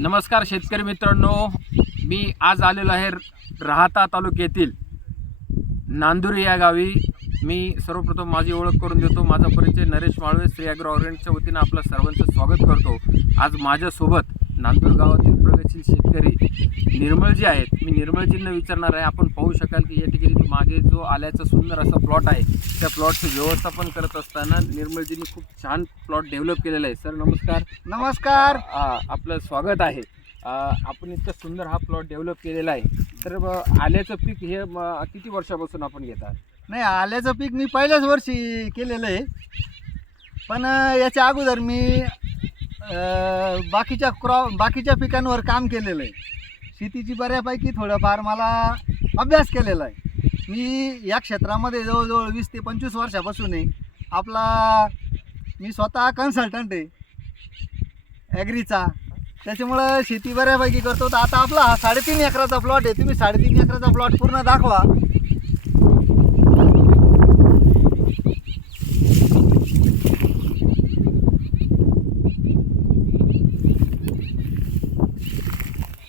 नमस्कार शेतकरी मित्रांनो, मी आज आलेलो आहे राहाता तालुक्यातील नांदुरी या गावी. मी सर्वप्रथम माझी ओळख करून देतो. माझा परिचय नरेश माळवे, श्री ॲग्रो ऑर्गॅनिकच्या वतीनं आपलं सर्वांचं स्वागत करतो. आज माझ्यासोबत नांदूर गावातील प्रगतशील शेतकरी निर्मळजी आहेत. मी निर्मळजींना विचारणार आहे. आपण पाहू शकाल की या ठिकाणी मागे जो आल्याचा सुंदर असा प्लॉट आहे, त्या प्लॉटचं व्यवस्थापन करत असताना निर्मळजींनी खूप छान प्लॉट डेव्हलप केलेला आहे. सर नमस्कार. नमस्कार. आपलं स्वागत आहे. आपण इतका सुंदर हा प्लॉट डेव्हलप केलेला आहे. तर आल्याचं पीक हे किती वर्षापासून आपण घेतात? नाही, आल्याचं पीक मी पहिल्याच वर्षी केलेलं आहे, पण याच्या अगोदर मी बाकीच्या पिकांवर काम केलेलं आहे. शेतीची बऱ्यापैकी थोडंफार मला अभ्यास केलेला आहे. मी या क्षेत्रामध्ये जवळजवळ 20 ते 25 वर्षापासून आहे. मी स्वतः कन्सल्टंट आहे ॲग्रीचा, त्याच्यामुळं शेती बऱ्यापैकी करतो. तर आता आपला हा 3.5 एकराचा प्लॉट आहे. तुम्ही 3.5 एकराचा प्लॉट पूर्ण दाखवा.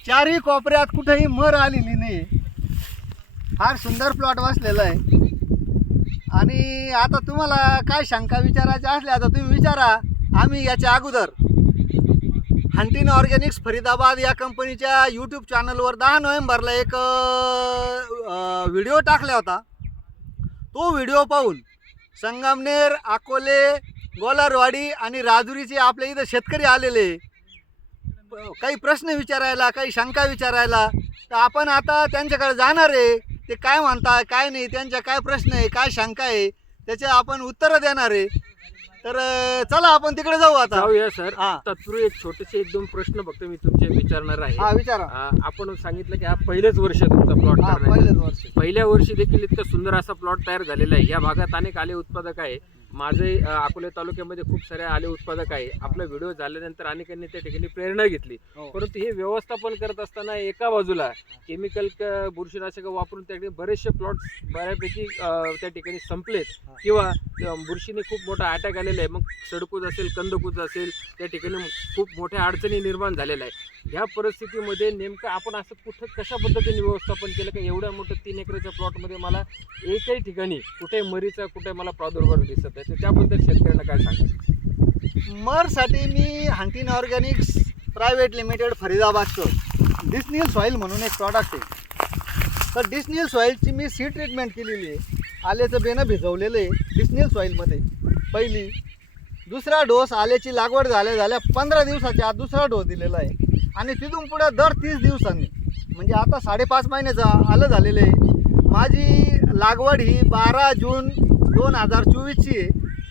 चारही कोपऱ्यात कुठेही मर आलेली नाही. फार सुंदर प्लॉट बसलेला आहे. आणि आता तुम्हाला काय शंका विचारायच्या असल्या तर तुम्ही विचारा. आम्ही याच्या अगोदर हंटिन ऑर्गॅनिक्स फरीदाबाद या कंपनीच्या यूट्यूब चॅनलवर 10 नोव्हेंबरला एक व्हिडिओ टाकला होता. तो व्हिडिओ पाहून संगमनेर, अकोले, गोलारवाडी आणि राजुरीचे आपल्या इथं शेतकरी आलेले, काही प्रश्न विचारायला, काही शंका विचारायला. तर आपण आता त्यांच्याकडे जाणार आहे. ते काय म्हणतात, काय नाही, त्यांच्या काय प्रश्न आहे, काय शंका आहे, त्याचे आपण उत्तरं देणार आहे. तर चला आपण तिकडे जाऊ. आता जाऊया सर. तत्पूर्वी एक छोटेसे 1-2 प्रश्न फक्त मी तुमचे विचारणार आहे. विचारा. आपण सांगितलं की हा पहिलेच वर्ष तुमचा प्लॉट करण्याचं. पहिल्या वर्षी देखील इतका सुंदर असा प्लॉट तयार झालेला आहे. या भागात अनेक आले उत्पादक आहे. माझे अकोले तालुक्यामध्ये खूप सारे आले उत्पादक आहे. आपला व्हिडिओ झाल्यानंतर अनेकांनी त्या ठिकाणी प्रेरणा घेतली. परंतु हे व्यवस्थापन करत असताना एका बाजूला केमिकल बुरशीनाशक वापरून त्या ठिकाणी बरेचसे प्लॉट बऱ्यापैकी त्या ठिकाणी संपलेत किंवा बुरशीने खूप मोठा अटॅक आलेला आहे. मग सडकूज असेल, कंदकूज असेल, त्या ठिकाणी खूप मोठ्या अडचणी निर्माण झालेल्या आहे. ह्या परिस्थितीमध्ये नेमकं आपण असं कुठं कशा पद्धतीने व्यवस्थापन केलं का एवढ्या मोठं 3 एकराच्या प्लॉटमध्ये मला एकही ठिकाणी कुठे मरीचा, कुठे मला प्रादुर्भाव दिसत आहे, तर त्याबद्दल शेतकऱ्यांना काय सांगा? मरसाठी मी हंटिन ऑर्गॅनिक्स प्रायव्हेट लिमिटेड फरीदाबादचं डिस्निल सॉईल म्हणून एक प्रॉडक्ट आहे. तर डिस्निल सॉईलची मी सीड ट्रीटमेंट केलेली आहे. आल्याचं बेनं भिजवलेलं आहे डिस्निल सॉईलमध्ये पहिली. दुसरा डोस आल्याची लागवड झाल्या 15 दिवसाच्या आत दुसरा डोस दिलेला आहे. आणि तिथून पुढे दर 30 दिवसांनी, म्हणजे आता 5.5 महिन्याचं आलं झालेलं आहे. माझी लागवड ही 12 जून 2024ची आहे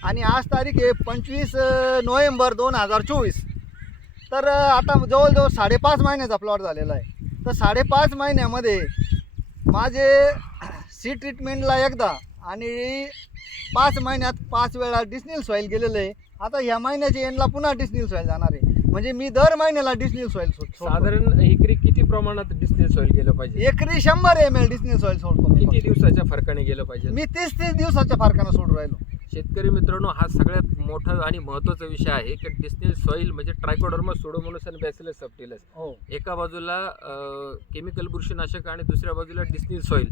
आणि आज तारीख आहे 25 नोव्हेंबर 2024. तर आता जवळजवळ 5.5 महिन्याचा प्लॉट झालेला आहे. तर 5.5 महिन्यामध्ये माझे सीड ट्रीटमेंटला एकदा आणि 5 महिन्यात 5 वेळा डिस्निल सॉईल गेलेलं आहे. आता ह्या महिन्याच्या एंडला पुन्हा डिस्निल सॉईल जाणार आहे. म्हणजे मी दर महिन्याला डिस्निल सॉईल सोडतो. साधारण एकरी किती प्रमाणात डिस्निल सॉईल गेलं पाहिजे? एकरी 100 ml डिस्निल सॉईल सोडतो. किती दिवसाच्या फरकाने गेलं पाहिजे? मी 30 दिवसाच्या फरकानं सोडून राहिलो. शेतकरी मित्रांनो, हा सगळ्यात मोठा आणि महत्त्वाचा विषय आहे की डिस्निल सॉईल म्हणजे ट्रायकोडर्मा, सुडोमोनास आणि बॅसिलस सबटिलस. एका बाजूला केमिकल बुरशीनाशक आणि दुसऱ्या बाजूला डिस्निल सॉईल,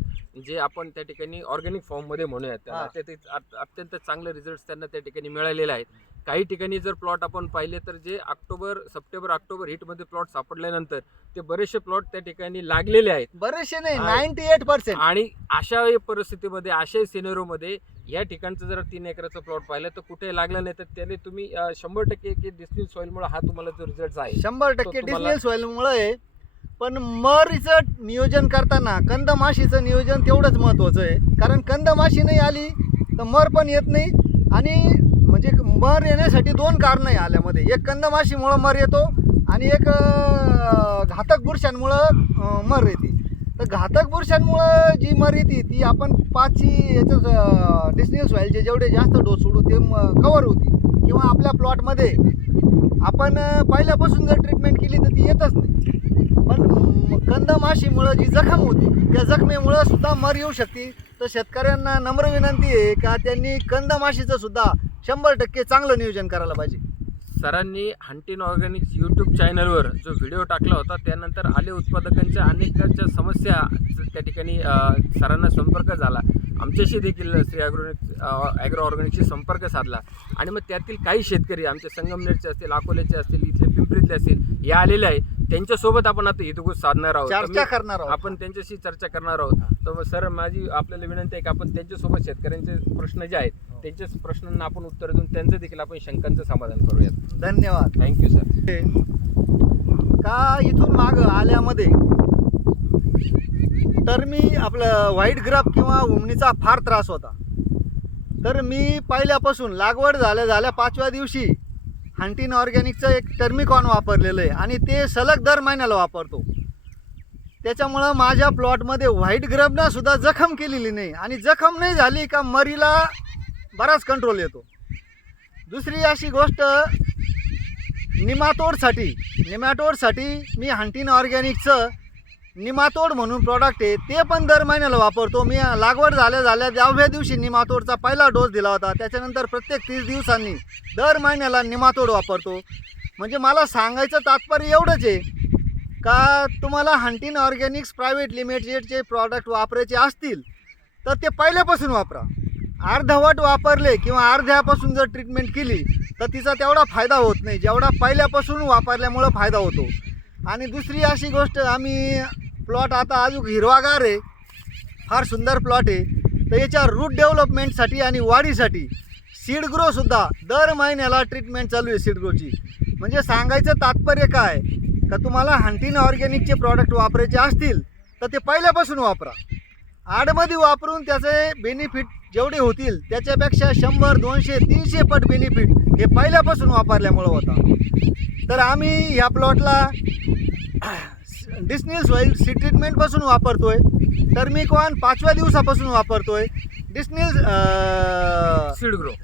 जे आपण त्या ठिकाणी ऑर्गॅनिक फॉर्ममध्ये म्हणूयात. ते अत्यंत चांगले रिझल्ट त्यांना त्या ठिकाणी मिळालेले आहेत. काही ठिकाणी जर प्लॉट आपण पाहिले तर जे सप्टेंबर ऑक्टोबर हिटमध्ये प्लॉट सापडल्यानंतर ते बरेचसे प्लॉट त्या ठिकाणी लागलेले आहेत. बरेचसे नाही, 98%. आणि अशा परिस्थितीमध्ये, अशा सिनेरोमध्ये या ठिकाणचं जर 3 एकराचा प्लॉट पाहिलं तर कुठे लागलं नाही, तर त्याने तुम्ही 100% की डिस्निल सॉईलमुळे हा तुम्हाला जो रिझल्ट आहे 100% डिस्निल सॉईलमुळे. पण मरीचं नियोजन करताना कंदमाशीचं नियोजन तेवढंच महत्त्वाचं आहे. कारण कंदमाशी नाही आली तर मर पण येत नाही. आणि म्हणजे मर येण्यासाठी 2 कारणं आहे आल्यामध्ये. एक कंदमाशीमुळं मर येतो आणि एक घातक बुरशांमुळं मर येते. तर घातक बुरशांमुळं जी मर येते ती आपण 5ची याचं डिस्निल सॉईलचे जेवढे जास्त डोस सोडू ते कवर होती. किंवा आपल्या प्लॉटमध्ये आपण पहिल्यापासून जर ट्रीटमेंट केली तर ती येतच नाही. पण कंदमाशीमुळं जी जखम होती त्या जखमेमुळं सुद्धा मर येऊ शकते. तर शेतकऱ्यांना नम्र विनंती आहे का त्यांनी कंदमाशीचं सुद्धा 100% चांगलं नियोजन करायला पाहिजे. सरांनी हंटिन ऑर्गॅनिक्स यूट्यूब चॅनलवर जो व्हिडिओ टाकला होता त्यानंतर आले उत्पादकांच्या अनेकांच्या समस्या त्या ठिकाणी सरांना संपर्क झाला. आमच्याशी देखील श्री ॲग्रो ऑर्गॅनिकशी संपर्क साधला आणि मग त्यातील काही शेतकरी आमचे संगमनेरचे असतील, अकोल्याचे असतील, इथले पिंपरीतले असतील, हे आलेले आहे. त्यांच्यासोबत आपण आता हितगुज साधणार आहोत, चर्चा करणार आहोत. आपण त्यांच्याशी चर्चा करणार आहोत. तर मग सर, माझी आपल्याला विनंती आहे की आपण त्यांच्यासोबत शेतकऱ्यांचे प्रश्न जे आहेत त्यांच्या प्रश्नांना आपण उत्तर देऊन त्यांचं देखील आपण शंकांचं समाधान करूयात. धन्यवाद. Thank you sir. का इथून माग आल्यामध्ये तर मी आपलं व्हाईट ग्रब किंवा उमणीचा फार त्रास होता. तर मी पहिल्यापासून लागवड झाल्या 5व्या दिवशी हंटिन ऑर्गॅनिकचं एक टर्मिकॉन वापरलेलं आहे आणि ते सलग दर महिन्याला वापरतो. त्याच्यामुळं माझ्या प्लॉटमध्ये व्हाईट ग्रबनं सुद्धा जखम केलेली नाही आणि जखम नाही झाली का मरीला बराच कंट्रोल येतो. दुसरी अशी गोष्ट, निमॅटोडसाठी मी हंटिन ऑर्गॅनिकचं निमातोड म्हणून प्रॉडक्ट आहे ते पण दर महिन्याला वापरतो. मी लागवड झाल्या 10व्या दिवशी निमातोडचा पहिला डोस दिला होता. त्याच्यानंतर प्रत्येक 30 दिवसांनी दर महिन्याला निमातोड वापरतो. म्हणजे मला सांगायचं तात्पर्य एवढंच आहे का तुम्हाला हंटिन ऑर्गॅनिक्स प्रायव्हेट लिमिटेडचे प्रॉडक्ट वापरायचे असतील तर ते पहिल्यापासून वापरा. अर्धवट वापरले किंवा अर्ध्यापासून जर ट्रीटमेंट केली तर तिचा तेवढा फायदा होत नाही जेवढा पहिल्यापासून वापरल्यामुळं फायदा होतो. आणि दुसरी अशी गोष्ट, आम्ही प्लॉट आता अजून हिरवागार आहे, फार सुंदर प्लॉट आहे. तर याच्या रूट डेव्हलपमेंटसाठी आणि वाढीसाठी सीड ग्रोसुद्धा दर महिन्याला ट्रीटमेंट चालू आहे सीड ग्रोची. म्हणजे सांगायचं तात्पर्य काय का तुम्हाला हंटिन ऑर्गॅनिकचे प्रॉडक्ट वापरायचे असतील तर ते पहिल्यापासून वापरा. आडमध्ये वापरून त्याचे बेनिफिट जेवढे होतील त्याच्यापेक्षा 100, 200, 300 पट बेनिफिट हे पहिल्यापासून वापरल्यामुळं होता. तर आम्ही ह्या प्लॉटला डिस्निल सॉईल सीड ट्रीटमेंटपासून वापरतोय. टर्मिकॉन 5व्या दिवसापासून वापरतोय. डिस्निल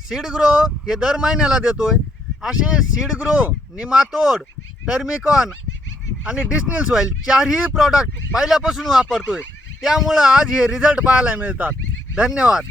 सीड ग्रो हे दर महिन्याला देतोय. असे सीड ग्रो, निमातोड, टर्मिकॉन आणि डिस्निल सॉईल 4ही प्रॉडक्ट पहिल्यापासून वापरतोय. त्यामुळं आज हे रिझल्ट पाहायला मिळतात. धन्यवाद.